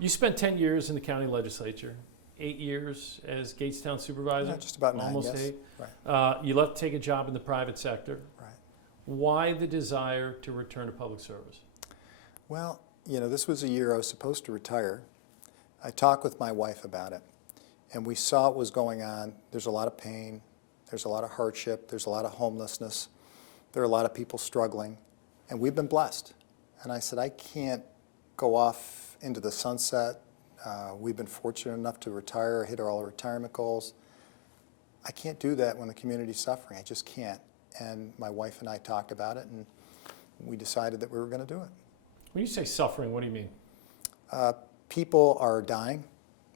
You spent 10 years in the county legislature, 8 years as Gatestown supervisor. Yeah, just about 9, almost yes. 8. Right. You left to take a job in the private sector. Right. Why the desire to return to public service? Well, this was a year I was supposed to retire. I talked with my wife about it, and we saw what was going on. There's a lot of pain. There's a lot of hardship. There's a lot of homelessness. There are a lot of people struggling, and we've been blessed. And I said, I can't go off into the sunset. We've been fortunate enough to retire, hit all our retirement goals. I can't do that when the community's suffering. I just can't. And my wife and I talked about it, and we decided that we were going to do it. When you say suffering, what do you mean? People are dying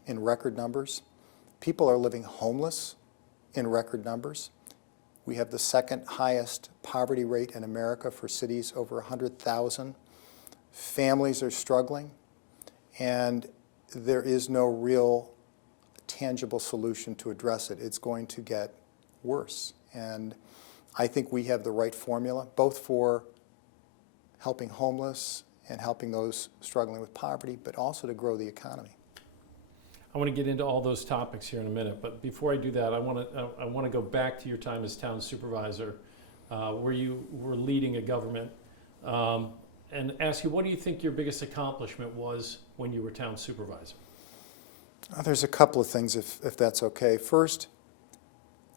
in record numbers. People are living homeless in record numbers. We have the second highest poverty rate in America for cities over 100,000. Families are struggling, and there is no real tangible solution to address it. It's going to get worse. And I think we have the right formula, both for helping homeless and helping those struggling with poverty, but also to grow the economy. I want to get into all those topics here in a minute, but before I do that, I want to go back to your time as town supervisor, where you were leading a government, and ask you, what do you think your biggest accomplishment was when you were town supervisor? There's a couple of things, if that's okay. First,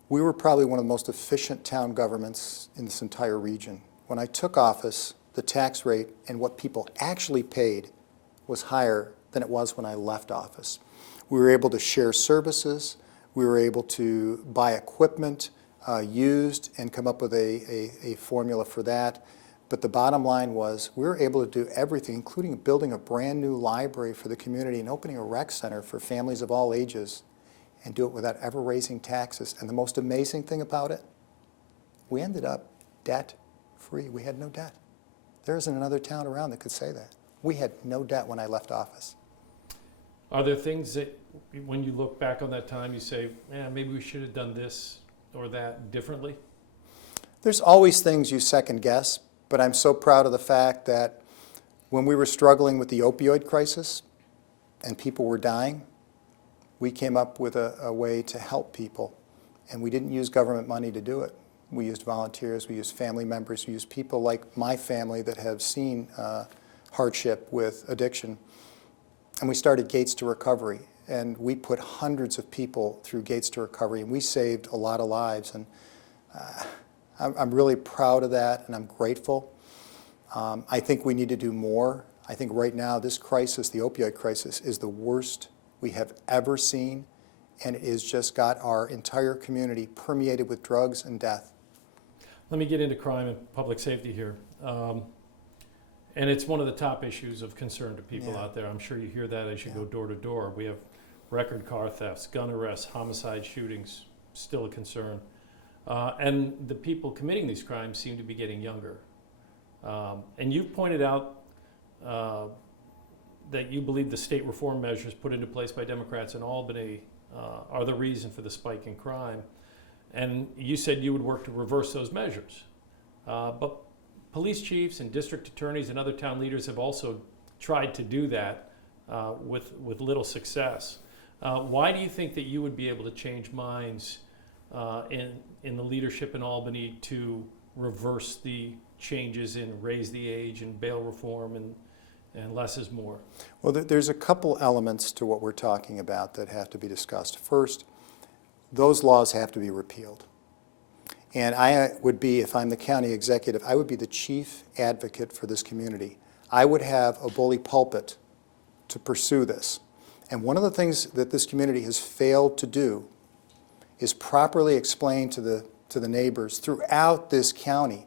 we were probably one of the most efficient town governments in this entire region. When I took office, the tax rate and what people actually paid was higher than it was when I left office. We were able to share services. We were able to buy equipment used and come up with a formula for that. But the bottom line was we were able to do everything, including building a brand new library for the community and opening a rec center for families of all ages, and do it without ever raising taxes. And the most amazing thing about it, we ended up debt-free. We had no debt. There isn't another town around that could say that. We had no debt when I left office. Are there things that, when you look back on that time, you say, maybe we should have done this or that differently? There's always things you second guess, but I'm so proud of the fact that when we were struggling with the opioid crisis and people were dying, we came up with a way to help people, and we didn't use government money to do it. We used volunteers, we used family members, we used people like my family that have seen hardship with addiction. And we started Gates to Recovery, and we put hundreds of people through Gates to Recovery, and we saved a lot of lives. And I'm really proud of that, and I'm grateful. I think we need to do more. I think right now this crisis, the opioid crisis, is the worst we have ever seen, and it has just got our entire community permeated with drugs and death. Let me get into crime and public safety here. And it's one of the top issues of concern to people out there. I'm sure you hear that as you go door to door. We have record car thefts, gun arrests, homicide shootings, still a concern. And the people committing these crimes seem to be getting younger. And you've pointed out that you believe the state reform measures put into place by Democrats in Albany are the reason for the spike in crime. And you said you would work to reverse those measures. But police chiefs and district attorneys and other town leaders have also tried to do that with little success. Why do you think that you would be able to change minds in the leadership in Albany to reverse the changes in raise the age and bail reform and less is more? Well, there's a couple elements to what we're talking about that have to be discussed. First, those laws have to be repealed. And I would be, if I'm the county executive, I would be the chief advocate for this community. I would have a bully pulpit to pursue this. And one of the things that this community has failed to do is properly explain to the neighbors throughout this county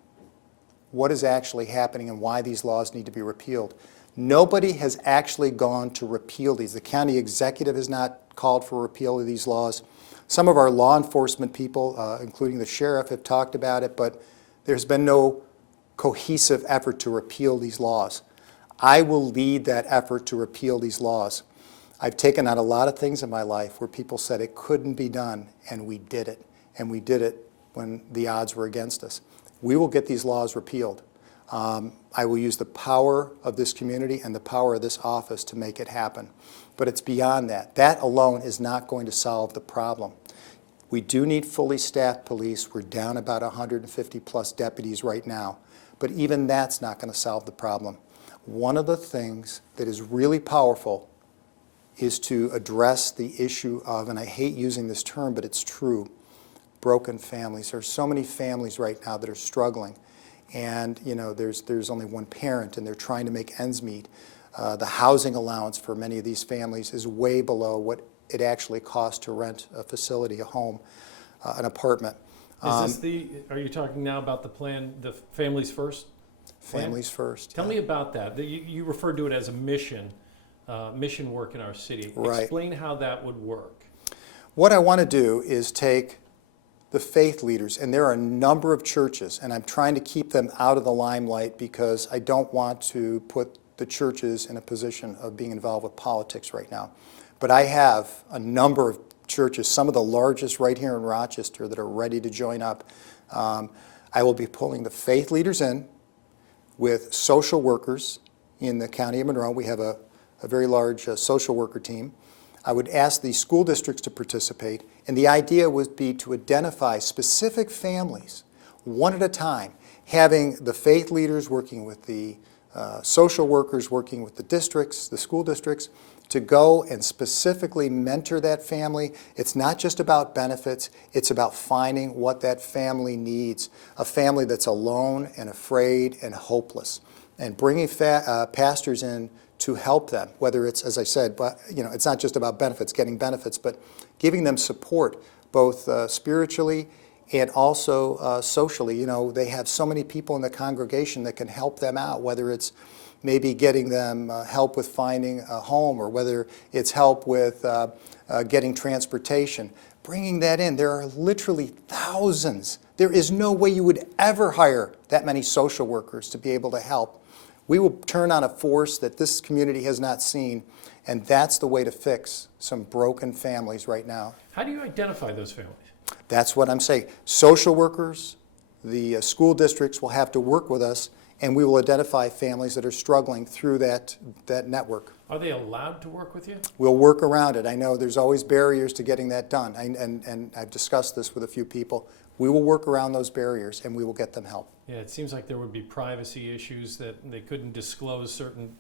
what is actually happening and why these laws need to be repealed. Nobody has actually gone to repeal these. The county executive has not called for repeal of these laws. Some of our law enforcement people, including the sheriff, have talked about it, but there's been no cohesive effort to repeal these laws. I will lead that effort to repeal these laws. I've taken out a lot of things in my life where people said it couldn't be done, and we did it. And we did it when the odds were against us. We will get these laws repealed. I will use the power of this community and the power of this office to make it happen. But it's beyond that. That alone is not going to solve the problem. We do need fully staffed police. We're down about 150 plus deputies right now. But even that's not going to solve the problem. One of the things that is really powerful is to address the issue of, and I hate using this term, but it's true, broken families. There are so many families right now that are struggling. And you know, there's only one parent and they're trying to make ends meet. The housing allowance for many of these families is way below what it actually costs to rent a facility, a home, an apartment. Is this are you talking now about the plan, the Families First plan? Families First. Tell me about that. You referred to it as a mission work in our city. Right. Explain how that would work. What I want to do is take the faith leaders, and there are a number of churches, and I'm trying to keep them out of the limelight because I don't want to put the churches in a position of being involved with politics right now. But I have a number of churches, some of the largest right here in Rochester, that are ready to join up. I will be pulling the faith leaders in with social workers in the county of Monroe. We have a very large social worker team. I would ask the school districts to participate, and the idea would be to identify specific families, one at a time, having the faith leaders working with the social workers, working with the districts, the school districts, to go and specifically mentor that family. It's not just about benefits, it's about finding what that family needs, a family that's alone and afraid and hopeless, and bringing pastors in to help them, whether it's, as I said, but you know, it's not just about benefits, getting benefits, but giving them support, both spiritually and also socially. You know, they have so many people in the congregation that can help them out, whether it's maybe getting them help with finding a home, or whether it's help with getting transportation. Bringing that in, there are literally thousands. There is no way you would ever hire that many social workers to be able to help. We will turn on a force that this community has not seen, and that's the way to fix some broken families right now. How do you identify those families? That's what I'm saying. Social workers, the school districts will have to work with us, and we will identify families that are struggling through that network. Are they allowed to work with you? We'll work around it. I know there's always barriers to getting that done, and I've discussed this with a few people. We will work around those barriers, and we will get them help. Yeah, it seems like there would be privacy issues that they couldn't disclose certain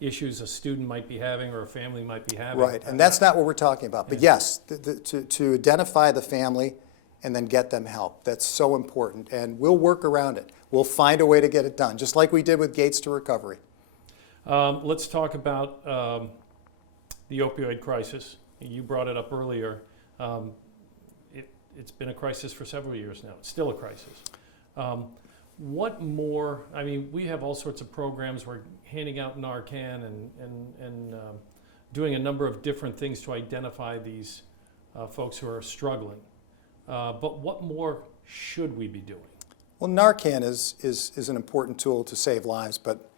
issues a student might be having or a family might be having. Right, and that's not what we're talking about. But yes, to identify the family and then get them help. That's so important, and we'll work around it. We'll find a way to get it done, just like we did with Gates to Recovery. Let's talk about the opioid crisis. You brought it up earlier. It's been a crisis for several years now. It's still a crisis. What more? I mean, we have all sorts of programs. We're handing out Narcan and doing a number of different things to identify these folks who are struggling. But what more should we be doing? Well, Narcan is an important tool to save lives, but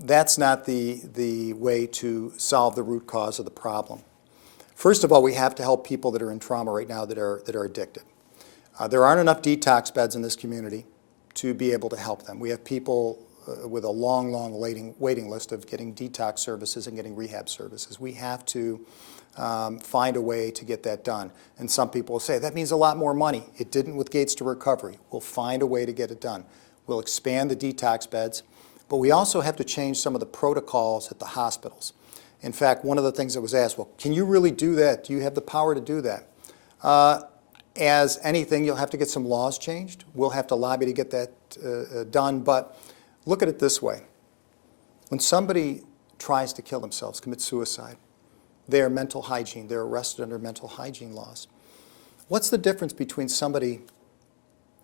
that's not the way to solve the root cause of the problem. First of all, we have to help people that are in trauma right now that are addicted. There aren't enough detox beds in this community to be able to help them. We have people with a long waiting list of getting detox services and getting rehab services. We have to find a way to get that done. And some people will say, that means a lot more money. It didn't with Gates to Recovery. We'll find a way to get it done. We'll expand the detox beds, but we also have to change some of the protocols at the hospitals. In fact, one of the things that was asked, well, can you really do that? Do you have the power to do that? As anything, you'll have to get some laws changed. We'll have to lobby to get that done, but look at it this way. When somebody tries to kill themselves, commit suicide, they're mental hygiene. They're arrested under mental hygiene laws. What's the difference between somebody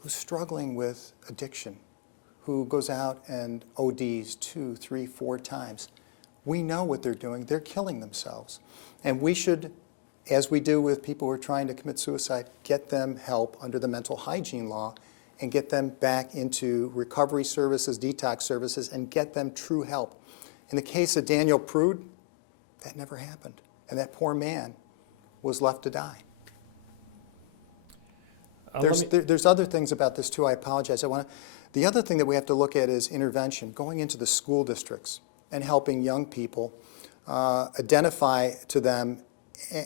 who's struggling with addiction, who goes out and ODs 2, 3, 4 times? We know what they're doing. They're killing themselves. And we should, as we do with people who are trying to commit suicide, get them help under the mental hygiene law and get them back into recovery services, detox services, and get them true help. In the case of Daniel Prude, that never happened. And that poor man was left to die. There's other things about this too. I apologize. The other thing that we have to look at is intervention, going into the school districts and helping young people identify to them,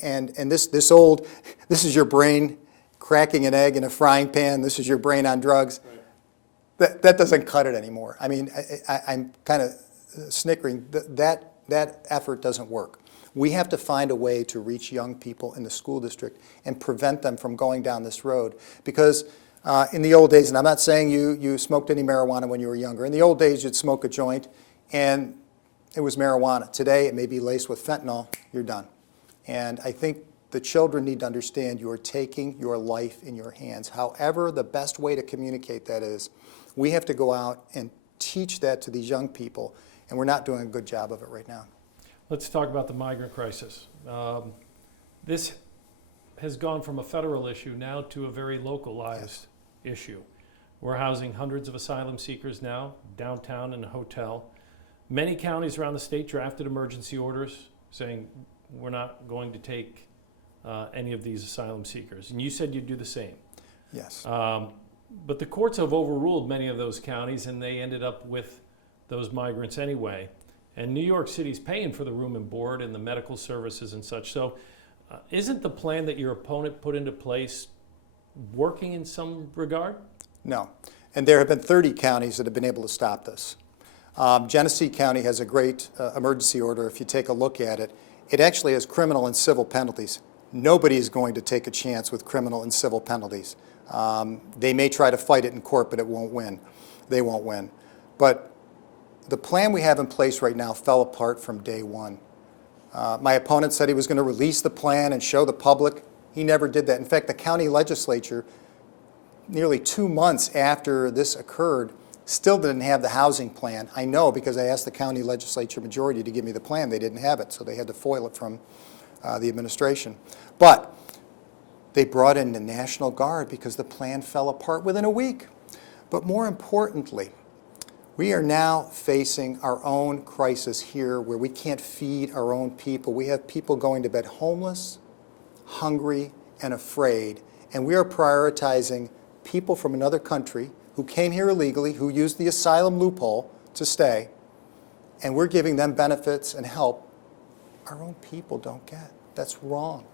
and this is your brain cracking an egg in a frying pan, this is your brain on drugs. Right. That doesn't cut it anymore. I mean, I'm kind of snickering. That effort doesn't work. We have to find a way to reach young people in the school district and prevent them from going down this road. Because in the old days, and I'm not saying you smoked any marijuana when you were younger, in the old days you'd smoke a joint and it was marijuana. Today it may be laced with fentanyl, you're done. And I think the children need to understand you are taking your life in your hands. However, the best way to communicate that is, we have to go out and teach that to these young people, and we're not doing a good job of it right now. Let's talk about the migrant crisis. This has gone from a federal issue now to a very localized issue. We're housing hundreds of asylum seekers now, downtown in a hotel. Many counties around the state drafted emergency orders saying we're not going to take any of these asylum seekers. And you said you'd do the same. Yes. But the courts have overruled many of those counties, and they ended up with those migrants anyway. And New York City's paying for the room and board and the medical services and such. So isn't the plan that your opponent put into place working in some regard? No. And there have been 30 counties that have been able to stop this. Genesee County has a great emergency order. If you take a look at it, it actually has criminal and civil penalties. Nobody is going to take a chance with criminal and civil penalties. They may try to fight it in court, but it won't win. They won't win. But the plan we have in place right now fell apart from day one. My opponent said he was going to release the plan and show the public. He never did that. In fact, the county legislature, nearly 2 months after this occurred, still didn't have the housing plan. I know because I asked the county legislature majority to give me the plan. They didn't have it, so they had to foil it from the administration. But they brought in the National Guard because the plan fell apart within a week. But more importantly, we are now facing our own crisis here where we can't feed our own people. We have people going to bed homeless, hungry, and afraid. And we are prioritizing people from another country who came here illegally, who used the asylum loophole to stay, and we're giving them benefits and help our own people don't get. That's wrong.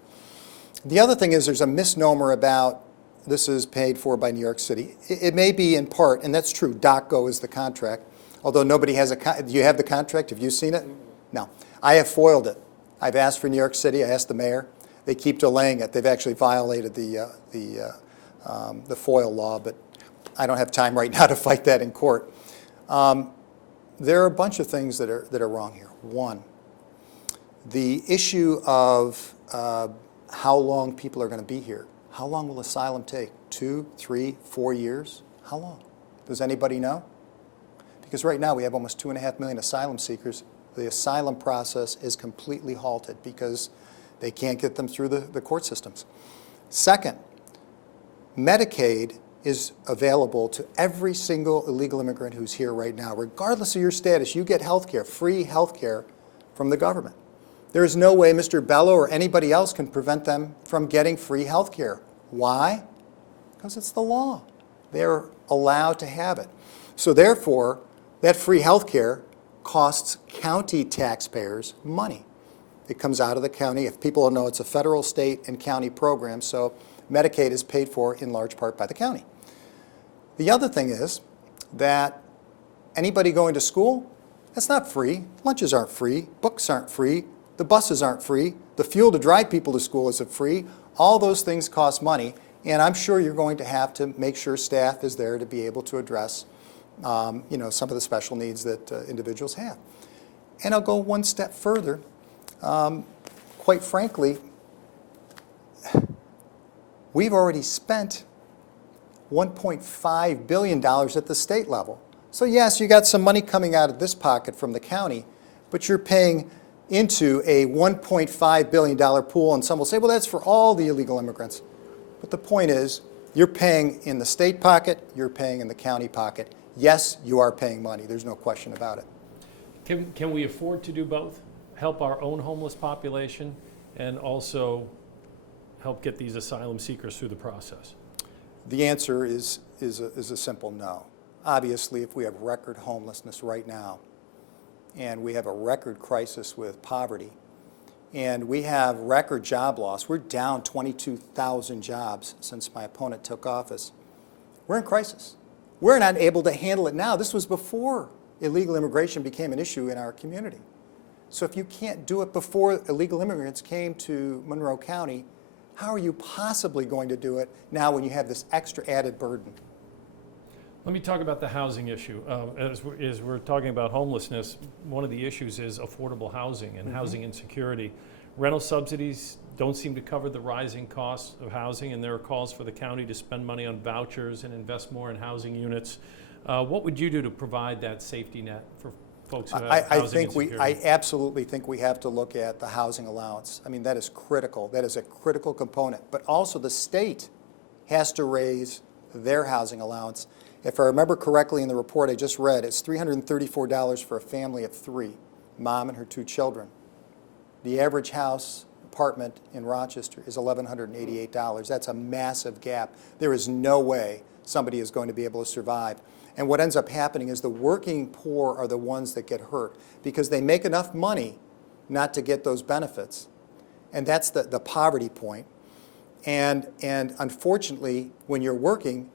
The other thing is there's a misnomer about this is paid for by New York City. It may be in part, and that's true, DocGo is the contract, although nobody has do you have the contract? Have you seen it? No. I have foiled it. I've asked for New York City, I asked the mayor. They keep delaying it. They've actually violated the FOIL law, but I don't have time right now to fight that in court. There are a bunch of things that are wrong here. One, the issue of how long people are going to be here. How long will asylum take? 2, 3, 4 years? How long? Does anybody know? Because right now we have almost 2.5 million asylum seekers. The asylum process is completely halted because they can't get them through the court systems. Second, Medicaid is available to every single illegal immigrant who's here right now. Regardless of your status, you get health care, free health care from the government. There is no way Mr. Bello or anybody else can prevent them from getting free health care. Why? Because it's the law. They're allowed to have it. So therefore, that free health care costs county taxpayers money. It comes out of the county. If people don't know, it's a federal, state, and county program, so Medicaid is paid for in large part by the county. The other thing is that anybody going to school, that's not free. Lunches aren't free. Books aren't free. The buses aren't free. The fuel to drive people to school isn't free. All those things cost money, and I'm sure you're going to have to make sure staff is there to be able to address some of the special needs that individuals have. And I'll go one step further. Quite frankly, we've already spent $1.5 billion at the state level. So yes, you got some money coming out of this pocket from the county, but you're paying into a $1.5 billion pool, and some will say, well, that's for all the illegal immigrants. But the point is, you're paying in the state pocket, you're paying in the county pocket. Yes, you are paying money. There's no question about it. Can we afford to do both? Help our own homeless population and also help get these asylum seekers through the process? The answer is a simple no. obviously, if we have record homelessness right now, and we have a record crisis with poverty, and we have record job loss, we're down 22,000 jobs since my opponent took office. We're in crisis. We're not able to handle it now. This was before illegal immigration became an issue in our community. So if you can't do it before illegal immigrants came to Monroe County, how are you possibly going to do it now when you have this extra added burden? Let me talk about the housing issue. As we're talking about homelessness, one of the issues is affordable housing and housing insecurity. Rental subsidies don't seem to cover the rising costs of housing, and there are calls for the county to spend money on vouchers and invest more in housing units. What would you do to provide that safety net for folks who have housing insecurity? I absolutely think we have to look at the housing allowance. I mean, that is critical. That is a critical component. But also the state has to raise their housing allowance. If I remember correctly in the report I just read, it's $334 for a family of 3, mom and her 2 children. The average house apartment in Rochester is $1,188. That's a massive gap. There is no way somebody is going to be able to survive. And what ends up happening is the working poor are the ones that get hurt because they make enough money not to get those benefits. And that's the poverty point. And unfortunately, when you're working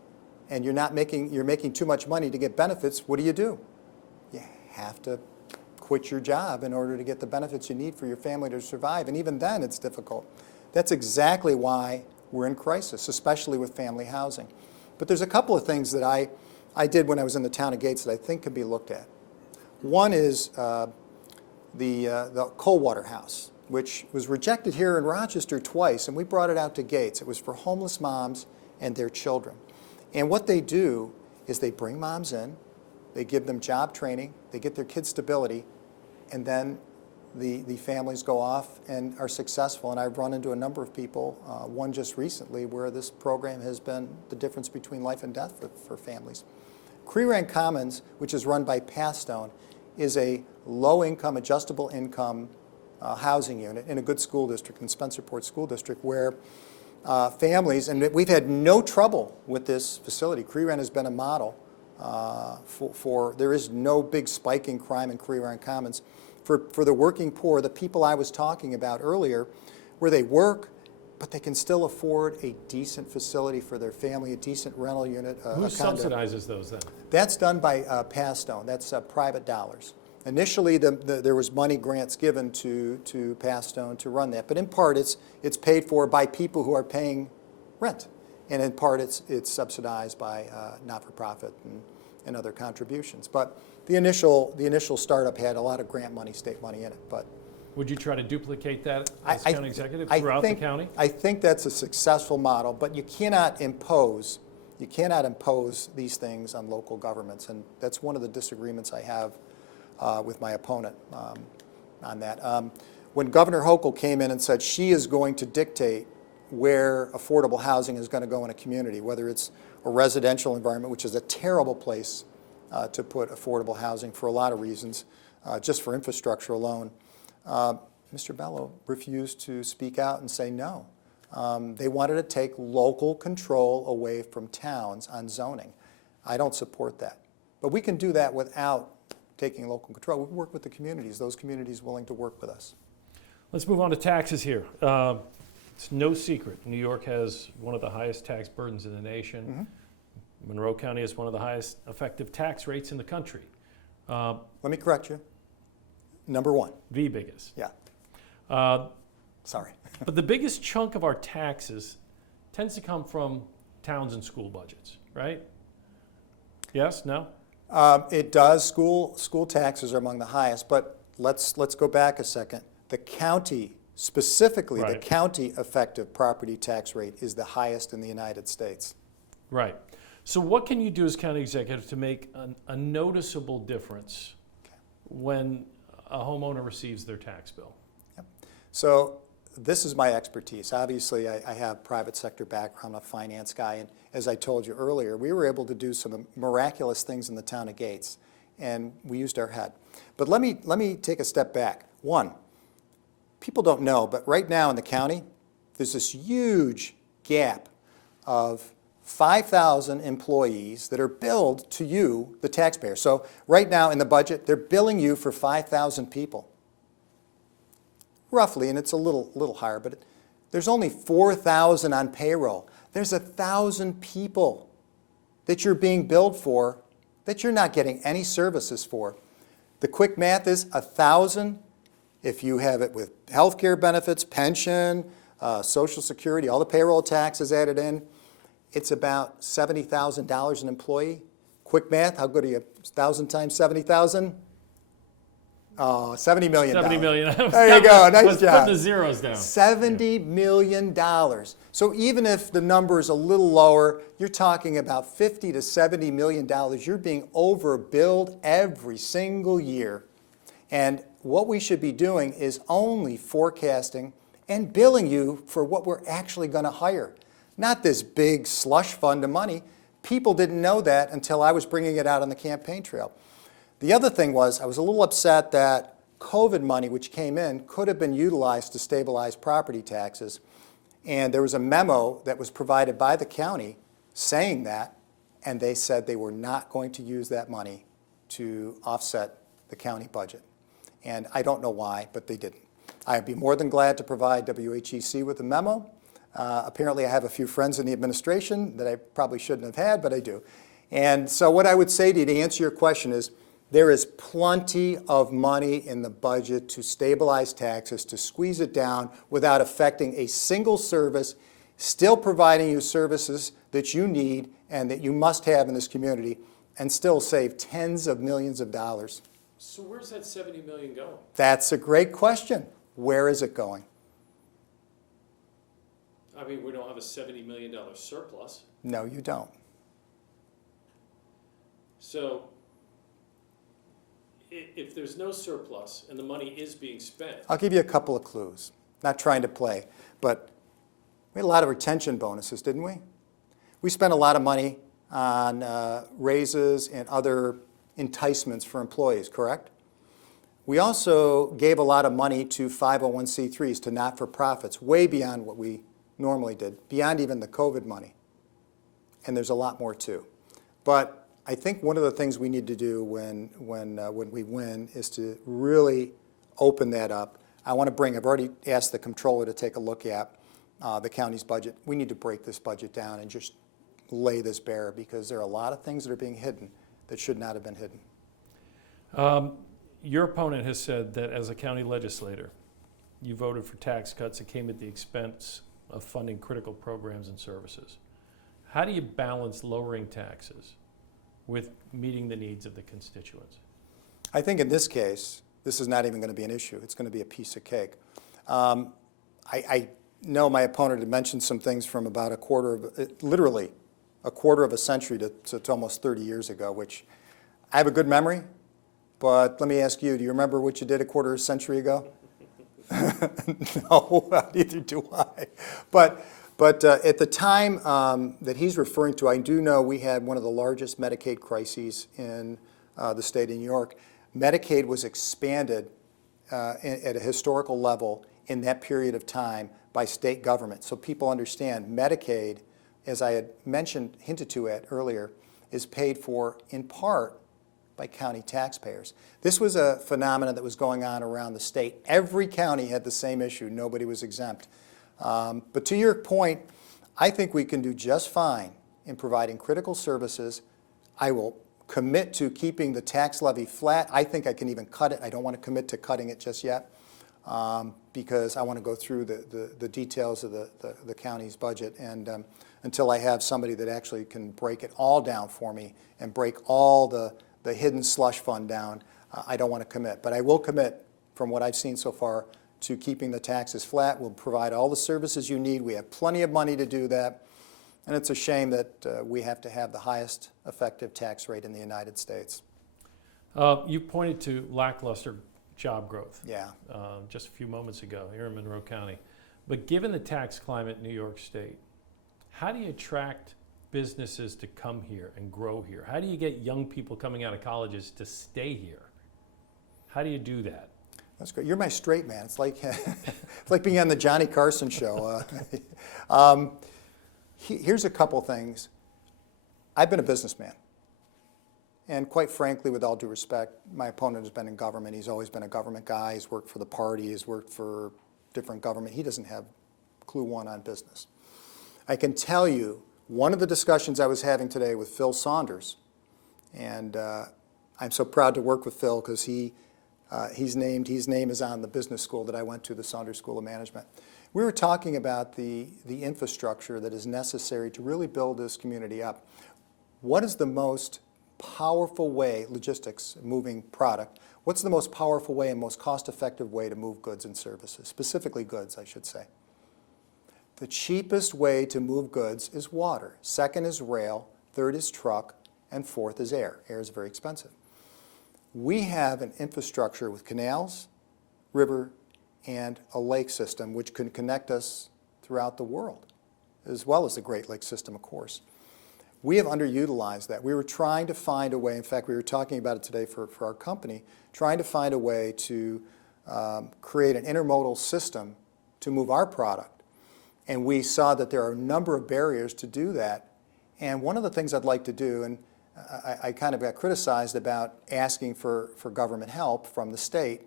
and you're making too much money to get benefits, what do? You have to quit your job in order to get the benefits you need for your family to survive. And even then, it's difficult. That's exactly why we're in crisis, especially with family housing. But there's a couple of things that I did when I was in the town of Gates that I think can be looked at. One is the Coldwater House, which was rejected here in Rochester twice, and we brought it out to Gates. It was for homeless moms and their children. And what they do is they bring moms in, they give them job training, they get their kids stability, and then the families go off and are successful. And I've run into a number of people, one just recently, where this program has been the difference between life and death for families. Creran Commons, which is run by Pathstone, is a low-income, adjustable income housing unit in a good school district, in Spencerport School District, where families, and we've had no trouble with this facility. Creran has been a model there is no big spike in crime in Creran Commons. For the working poor, the people I was talking about earlier, where they work, but they can still afford a decent facility for their family, a decent rental unit, Who subsidizes those then? That's done by Pathstone. That's private dollars. Initially, there was money grants given to Pathstone to run that, but in part it's paid for by people who are paying rent, and in part it's subsidized by not-for-profit and other contributions. But the initial startup had a lot of grant money, state money in it. But would you try to duplicate that as county executive throughout the county? I think that's a successful model, but you cannot impose these things on local governments, and that's one of the disagreements I have with my opponent on that. When Governor Hochul came in and said she is going to dictate where affordable housing is going to go in a community, whether it's a residential environment, which is a terrible place to put affordable housing for a lot of reasons, just for infrastructure alone, Mr. Bello refused to speak out and say no. They wanted to take local control away from towns on zoning. I don't support that. But we can do that without taking local control. We work with the communities, those communities willing to work with us. Let's move on to taxes here. It's no secret, New York has one of the highest tax burdens in the nation. Mm-hmm. Monroe County has one of the highest effective tax rates in the country. Let me correct you. Number 1. The biggest. Yeah. Sorry. But the biggest chunk of our taxes tends to come from towns and school budgets, right? Yes? No? It does. School taxes are among the highest, but let's go back a second. The county, specifically right. The county effective property tax rate is the highest in the United States. Right. So what can you do as county executive to make a noticeable difference when a homeowner receives their tax bill? Yep. So this is my expertise. Obviously, I have private sector background. I'm a finance guy, and as I told you earlier, we were able to do some miraculous things in the town of Gates, and we used our head. But let me take a step back. One, people don't know, but right now in the county, there's this huge gap of 5,000 employees that are billed to you, the taxpayer. So right now in the budget, they're billing you for 5,000 people. Roughly, and it's a little higher, but there's only 4,000 on payroll. There's 1,000 people that you're being billed for that you're not getting any services for. The quick math is 1,000 if you have it with health care benefits, pension, Social Security, all the payroll taxes added in. It's about $70,000 an employee. Quick math, how good are you? 1,000 times 70,000? Oh, $70 million. 70 million. There you go, nice Let's job. put the zeros down. $70 million. So even if the number is a little lower, you're talking about $50 to $70 million. You're being overbilled every single year. And what we should be doing is only forecasting and billing you for what we're actually going to hire. Not this big slush fund of money. People didn't know that until I was bringing it out on the campaign trail. The other thing was I was a little upset that COVID money, which came in, could have been utilized to stabilize property taxes. And there was a memo that was provided by the county saying that, and they said they were not going to use that money to offset the county budget. And I don't know why, but they didn't. I'd be more than glad to provide WHEC with a memo. Apparently I have a few friends in the administration that I probably shouldn't have had, but I do. And so what I would say to you to answer your question is there is plenty of money in the budget to stabilize taxes, to squeeze it down without affecting a single service, still providing you services that you need and that you must have in this community, and still save tens of millions of dollars. So where's that 70 million going? That's a great question. Where is it going? I mean, we don't have a $70 million surplus. No, you don't. So if there's no surplus and the money is being spent, I'll give you a couple of clues. Not trying to play, but we had a lot of retention bonuses, didn't we? We spent a lot of money on raises and other enticements for employees, correct? We also gave a lot of money to 501c3s, to not-for-profits, way beyond what we normally did, beyond even the COVID money. And there's a lot more too. But I think one of the things we need to do when we win is to really open that up. I've already asked the comptroller to take a look at the county's budget. We need to break this budget down and just lay this bare, because there are a lot of things that are being hidden that should not have been hidden. your opponent has said that as a county legislator, you voted for tax cuts that came at the expense of funding critical programs and services. How do you balance lowering taxes with meeting the needs of the constituents? I think in this case, this is not even going to be an issue. It's going to be a piece of cake. I know my opponent had mentioned some things from about literally a quarter of a century to almost 30 years ago, which I have a good memory, but let me ask you, do you remember what you did a quarter of a century ago? No, neither do I. But at the time that he's referring to, I do know we had one of the largest Medicaid crises in the state of New York. Medicaid was expanded at a historical level in that period of time by state government. So people understand Medicaid, as I had hinted to it earlier, is paid for in part by county taxpayers. This was a phenomenon that was going on around the state. Every county had the same issue. Nobody was exempt. But to your point, I think we can do just fine in providing critical services. I will commit to keeping the tax levy flat. I think I can even cut it. I don't want to commit to cutting it just yet because I want to go through the details of the county's budget. And until I have somebody that actually can break it all down for me and break all the hidden slush fund down, I don't want to commit. But I will commit, from what I've seen so far, to keeping the taxes flat. We'll provide all the services you need. We have plenty of money to do that. And it's a shame that we have to have the highest effective tax rate in the United States. You pointed to lackluster job growth Yeah. just a few moments ago here in Monroe County. But given the tax climate in New York State, how do you attract businesses to come here and grow here? How do you get young people coming out of colleges to stay here? How do you do that? That's great. You're my straight man. It's like it's like being on the Johnny Carson show. Here's a couple things. I've been a businessman. And quite frankly, with all due respect, my opponent has been in government. He's always been a government guy. He's worked for the party. He's worked for different government. He doesn't have clue one on business. I can tell you, one of the discussions I was having today with Phil Saunders, and I'm so proud to work with Phil because his name is on the business school that I went to, the Saunders School of Management. We were talking about the infrastructure that is necessary to really build this community up. What is the most powerful way, logistics, moving product, what's the most powerful way and most cost-effective way to move goods and services, specifically goods, I should say? The cheapest way to move goods is water. Second is rail, third is truck, and fourth is air. Air is very expensive. We have an infrastructure with canals, river, and a lake system which can connect us throughout the world, as well as the Great Lakes system, of course. We have underutilized that. We were trying to find a way, in fact, we were talking about it today for our company, trying to find a way to create an intermodal system to move our product. And we saw that there are a number of barriers to do that. And one of the things I'd like to do, and I kind of got criticized about asking for government help from the state,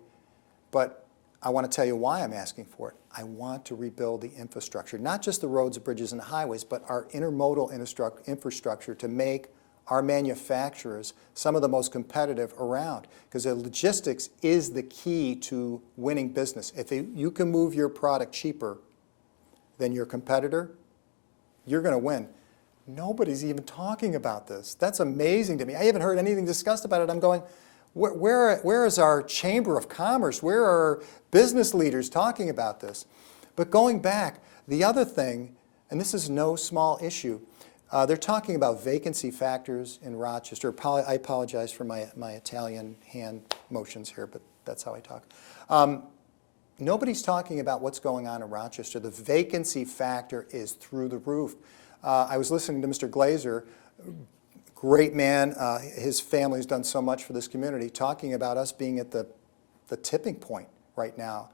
but I want to tell you why I'm asking for it. I want to rebuild the infrastructure, not just the roads, bridges, and highways, but our intermodal infrastructure to make our manufacturers some of the most competitive around. Because the logistics is the key to winning business. If you can move your product cheaper than your competitor, you're going to win. Nobody's even talking about this. That's amazing to me. I haven't heard anything discussed about it. I'm going, where is our Chamber of Commerce? Where are business leaders talking about this? But going back, the other thing, and this is no small issue, they're talking about vacancy factors in Rochester. I apologize for my Italian hand motions here, but that's how I talk. Nobody's talking about what's going on in Rochester. The vacancy factor is through the roof. I was listening to Mr. Glazer, great man. His family's done so much for this community, talking about us being at the tipping point right now.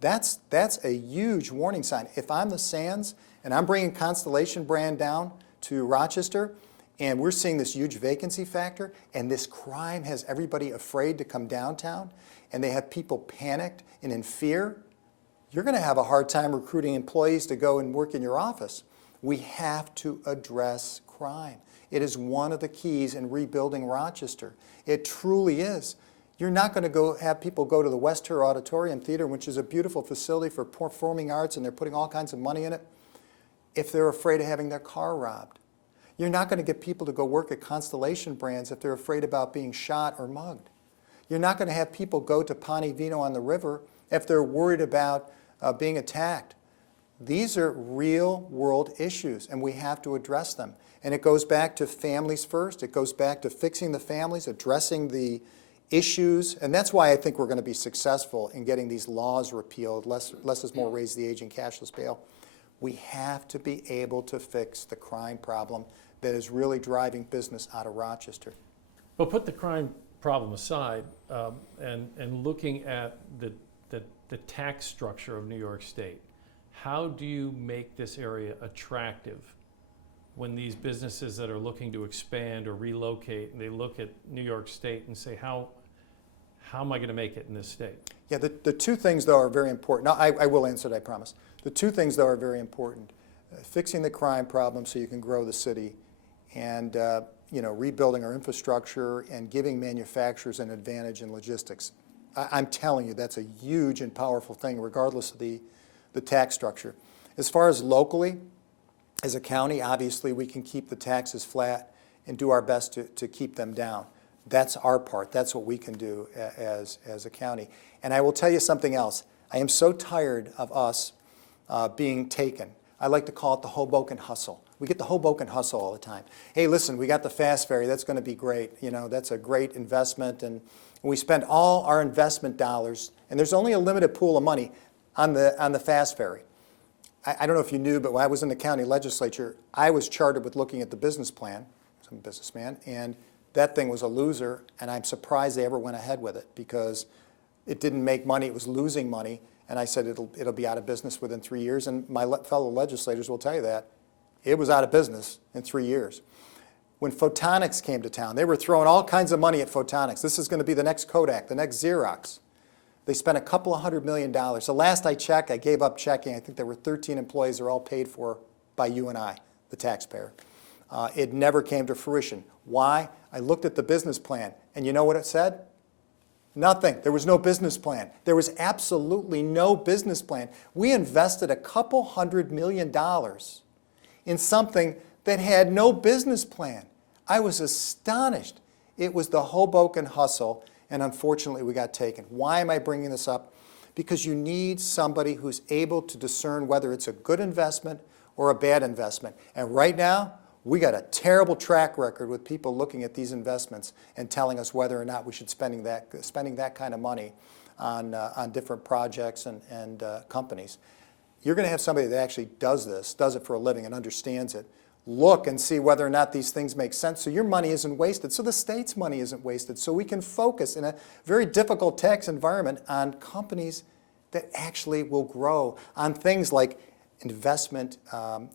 That's a huge warning sign. If I'm the Sands and I'm bringing Constellation brand down to Rochester, and we're seeing this huge vacancy factor, and this crime has everybody afraid to come downtown, and they have people panicked and in fear, you're going to have a hard time recruiting employees to go and work in your office. We have to address crime. It is one of the keys in rebuilding Rochester. It truly is. You're not going to have people go to the West Her Auditorium Theater, which is a beautiful facility for performing arts, and they're putting all kinds of money in it, if they're afraid of having their car robbed. You're not going to get people to go work at Constellation Brands if they're afraid about being shot or mugged. You're not going to have people go to Ponte Vino on the river if they're worried about being attacked. These are real world issues, and we have to address them. And it goes back to families first. It goes back to fixing the families, addressing the issues. And that's why I think we're going to be successful in getting these laws repealed, less is more, raise the age in cashless bail. We have to be able to fix the crime problem that is really driving business out of Rochester. But put the crime problem aside, and looking at the tax structure of New York State, how do you make this area attractive when these businesses that are looking to expand or relocate, and they look at New York State and say, how am I going to make it in this state? Yeah, the two things, though, are very important. Now, I will answer it, I promise. The two things, though, are very important. Fixing the crime problem so you can grow the city, and rebuilding our infrastructure and giving manufacturers an advantage in logistics. I'm telling you, that's a huge and powerful thing, regardless of the tax structure. As far as locally, as a county, obviously, we can keep the taxes flat and do our best to keep them down. That's our part. That's what we can do as a county. And I will tell you something else. I am so tired of us being taken. I like to call it the Hoboken hustle. We get the Hoboken hustle all the time. Hey, listen, we got the fast ferry. That's going to be great. That's a great investment. And we spend all our investment dollars, and there's only a limited pool of money on the fast ferry. I don't know if you knew, but when I was in the county legislature, I was chartered with looking at the business plan. I'm a businessman, and that thing was a loser, and I'm surprised they ever went ahead with it because it didn't make money. It was losing money, and I said it'll be out of business within 3 years, and my fellow legislators will tell you that. It was out of business in 3 years. when photonics came to town. They were throwing all kinds of money at photonics. This is going to be the next Kodak, the next Xerox. They spent a couple of $100 million. The last I checked, I gave up checking. I think there were 13 employees. They're all paid for by you and I, the taxpayer. It never came to fruition. Why? I looked at the business plan, and you know what it said? Nothing. There was no business plan. There was absolutely no business plan. We invested a couple $100 million in something that had no business plan. I was astonished. It was the Hoboken hustle, and unfortunately we got taken. Why am I bringing this up? Because you need somebody who's able to discern whether it's a good investment or a bad investment. And right now, we got a terrible track record with people looking at these investments and telling us whether or not we should spending that kind of money on different projects and companies. You're going to have somebody that actually does it for a living and understands it. Look and see whether or not these things make sense so your money isn't wasted, so the state's money isn't wasted, so we can focus in a very difficult tax environment on companies that actually will grow, on things like investment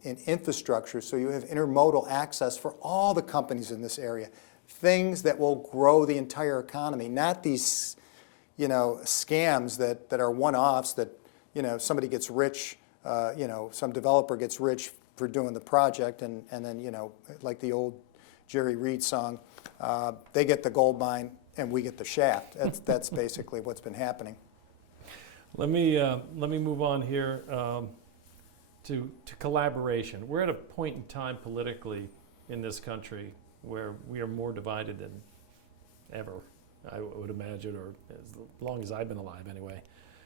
in infrastructure so you have intermodal access for all the companies in this area, things that will grow the entire economy, not these scams that are one-offs that somebody gets rich, some developer gets rich for doing the project and then like the old Jerry Reed song, they get the gold mine and we get the shaft. That's basically what's been happening. Let me move on here to collaboration. We're at a point in time politically in this country where we are more divided than ever, I would imagine, or as long as I've been alive anyway.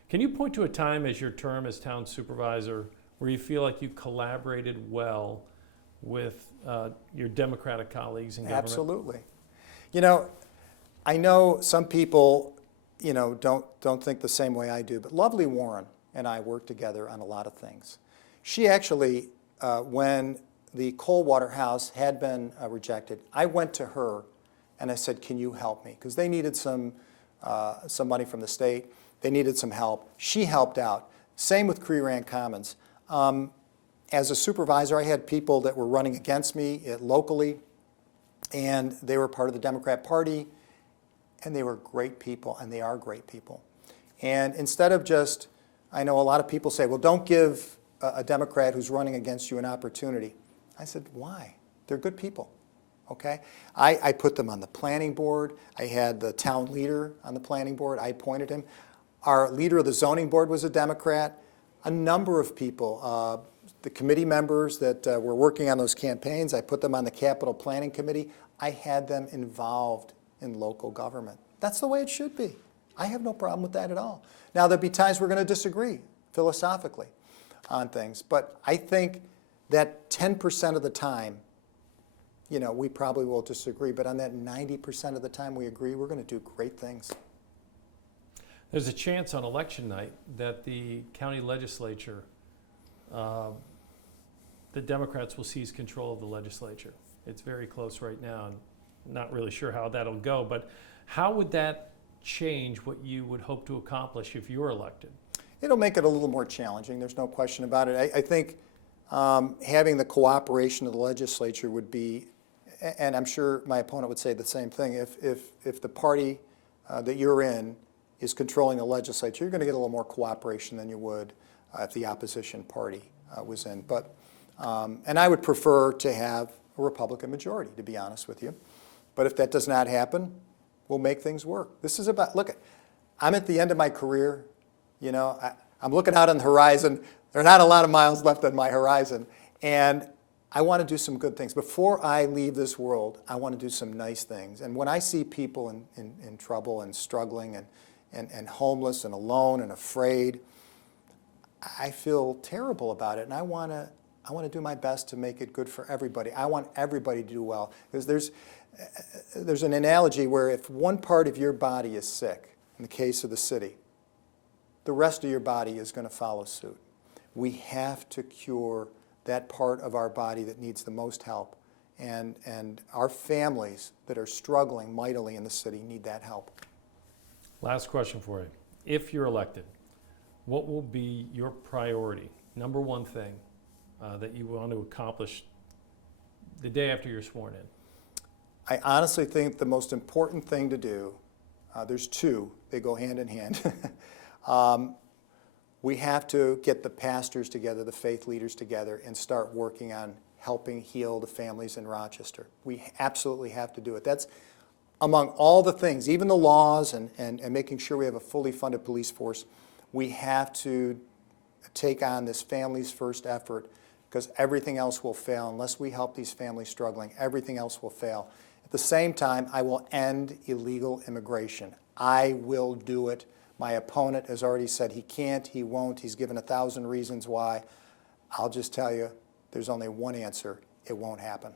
Can you point to a time as your term as town supervisor where you feel like you collaborated well with your Democratic colleagues in government? Absolutely. I know some people, don't think the same way I do, but Lovely Warren and I work together on a lot of things. She actually, when the Coldwater House had been rejected, I went to her and I said, can you help me? Because they needed some money from the state. They needed some help. She helped out. Same with Cree-Rand Commons. As a supervisor, I had people that were running against me locally, and they were part of the Democrat Party, and they were great people, and they are great people. And instead of just, I know a lot of people say, well, don't give a Democrat who's running against you an opportunity. I said, why? They're good people, okay? I put them on the planning board. I had the town leader on the planning board. I appointed him. Our leader of the zoning board was a Democrat. A number of people, the committee members that were working on those campaigns, I put them on the capital planning committee. I had them involved in local government. That's the way it should be. I have no problem with that at all. Now, there'll be times we're going to disagree philosophically on things, but I think that 10% of the time, we probably will disagree, but on that 90% of the time we agree, we're going to do great things. There's a chance on election night that the county legislature, the Democrats will seize control of the legislature. It's very close right now, and not really sure how that'll go, but how would that change what you would hope to accomplish if you're elected? It'll make it a little more challenging, there's no question about it. I think having the cooperation of the legislature would be, and I'm sure my opponent would say the same thing, if the party that you're in is controlling the legislature, you're going to get a little more cooperation than you would if the opposition party was in. But, and I would prefer to have a Republican majority, to be honest with you. But if that does not happen, we'll make things work. This is about, look, I'm at the end of my career. I'm looking out on the horizon. There are not a lot of miles left on my horizon. And I want to do some good things. Before I leave this world, I want to do some nice things. And when I see people in trouble and struggling and homeless and alone and afraid, I feel terrible about it. And I want to do my best to make it good for everybody. I want everybody to do well. Because there's an analogy where if one part of your body is sick, in the case of the city, the rest of your body is going to follow suit. We have to cure that part of our body that needs the most help. And our families that are struggling mightily in the city need that help. Last question for you. If you're elected, what will be your priority, number one thing that you want to accomplish the day after you're sworn in? I honestly think the most important thing to do, there's two, they go hand in hand. We have to get the pastors together, the faith leaders together, and start working on helping heal the families in Rochester. We absolutely have to do it. That's among all the things, even the laws and making sure we have a fully funded police force, we have to take on this families first effort, because everything else will fail. Unless we help these families struggling, everything else will fail. At the same time, I will end illegal immigration. I will do it. My opponent has already said he can't, he won't. He's given 1,000 reasons why. I'll just tell you, there's only one answer. It won't happen.